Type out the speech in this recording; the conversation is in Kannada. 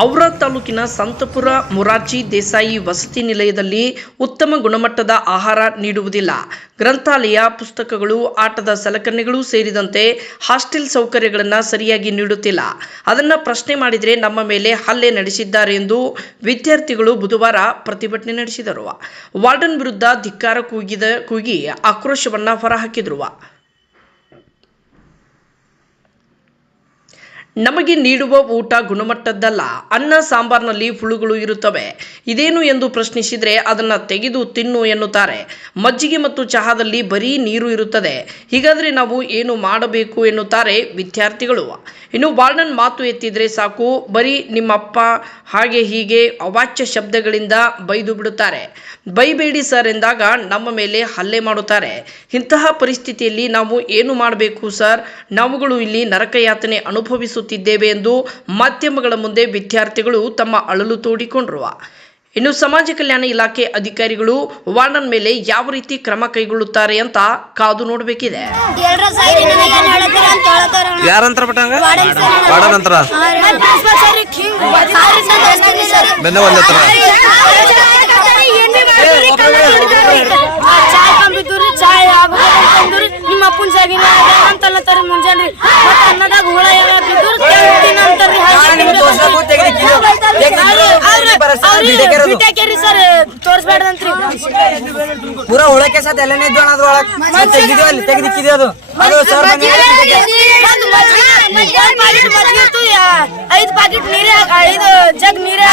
ಔರಾದ್ ತಾಲೂಕಿನ ಸಂತಪುರ ಮೊರಾರ್ಜಿ ದೇಸಾಯಿ ವಸತಿ ನಿಲಯದಲ್ಲಿ ಉತ್ತಮ ಗುಣಮಟ್ಟದ ಆಹಾರ ನೀಡುವುದಿಲ್ಲ. ಗ್ರಂಥಾಲಯ ಪುಸ್ತಕಗಳು, ಆಟದ ಸಲಕರಣೆಗಳು ಸೇರಿದಂತೆ ಹಾಸ್ಟೆಲ್ ಸೌಕರ್ಯಗಳನ್ನು ಸರಿಯಾಗಿ ನೀಡುತ್ತಿಲ್ಲ. ಅದನ್ನು ಪ್ರಶ್ನೆ ಮಾಡಿದರೆ ನಮ್ಮ ಮೇಲೆ ಹಲ್ಲೆ ನಡೆಸಿದ್ದಾರೆ ಎಂದು ವಿದ್ಯಾರ್ಥಿಗಳು ಬುಧವಾರ ಪ್ರತಿಭಟನೆ ನಡೆಸಿದರು. ವಾರ್ಡನ್ ವಿರುದ್ಧ ಧಿಕ್ಕಾರ ಕೂಗಿದ, ಕೂಗಿ ಆಕ್ರೋಶವನ್ನು ಹೊರಹಾಕಿದರು. ನಮಗೆ ನೀಡುವ ಊಟ ಗುಣಮಟ್ಟದ್ದಲ್ಲ, ಅನ್ನ ಸಾಂಬಾರ್ನಲ್ಲಿ ಹುಳುಗಳು ಇರುತ್ತವೆ. ಇದೇನು ಎಂದು ಪ್ರಶ್ನಿಸಿದರೆ ಅದನ್ನು ತೆಗೆದು ತಿನ್ನು ಎನ್ನುತ್ತಾರೆ. ಮಜ್ಜಿಗೆ ಮತ್ತು ಚಹಾದಲ್ಲಿ ಬರೀ ನೀರು ಇರುತ್ತದೆ. ಹೀಗಾದರೆ ನಾವು ಏನು ಮಾಡಬೇಕು ಎನ್ನುತ್ತಾರೆ ವಿದ್ಯಾರ್ಥಿಗಳು. ಇನ್ನು ವಾರ್ಡನ್ ಮಾತು ಎತ್ತಿದ್ರೆ ಸಾಕು, ಬರೀ ನಿಮ್ಮಪ್ಪ ಹಾಗೆ ಹೀಗೆ ಅವಾಚ್ಯ ಶಬ್ದಗಳಿಂದ ಬೈದು ಬಿಡುತ್ತಾರೆ. ಬೈಬೇಡಿ ಸರ್ ಎಂದಾಗ ನಮ್ಮ ಮೇಲೆ ಹಲ್ಲೆ ಮಾಡುತ್ತಾರೆ. ಇಂತಹ ಪರಿಸ್ಥಿತಿಯಲ್ಲಿ ನಾವು ಏನು ಮಾಡಬೇಕು ಸರ್? ನಾವುಗಳು ಇಲ್ಲಿ ನರಕಯಾತನೆ ಅನುಭವಿಸುತ್ತಿದ್ದೇವೆ ಎಂದು ಮಾಧ್ಯಮಗಳ ಮುಂದೆ ವಿದ್ಯಾರ್ಥಿಗಳು ತಮ್ಮ ಅಳಲು ತೋಡಿಕೊಂಡ್ರು. ಇನ್ನು ಸಮಾಜ ಕಲ್ಯಾಣ ಇಲಾಖೆ ಅಧಿಕಾರಿಗಳು ವಾರ್ಡನ್ ಮೇಲೆ ಯಾವ ರೀತಿ ಕ್ರಮ ಕೈಗೊಳ್ಳುತ್ತಾರೆ ಅಂತ ಕಾದು ನೋಡಬೇಕಿದೆ. ಯಾರಂತಾರ ಬಟ್ಟಂಗ ವಾರ್ಡನ್ ಪುಂಜಾಗಿನ ಅಂತಲ್ಲ ತರ ಮುಂಜಾನೆ ಮತ್ತೆ ಅನ್ನದ ಗೋಳ ಯಾವ ಬಿದ್ದು ಕೇಳ್ತೀನಿ ಅಂತಾರೆ ಬಿಟೇಕೇರಿ ಸರ್ ತೋರಿಸ್ಬೇಡ್ದಂತ್ರಿ ಪೂರಾ ಹುಳಕ್ಕೆ ಸತ್ ಎಲ್ಲನೇ ಇದ್ದು ಅಣ್ಣ ಅದ್ರೊಳಗೆ ತೆಗ್ದಿದ್ವಿ ಅಲ್ಲಿ ತೆಗ್ದಿಕ್ಕಿದೆ ಅದು ಅದು ಸರ್ ಐದು ಪ್ಯಾಕೆಟ್ ನೀರೇ ಐದು ಜಗ್ ನೀರೇ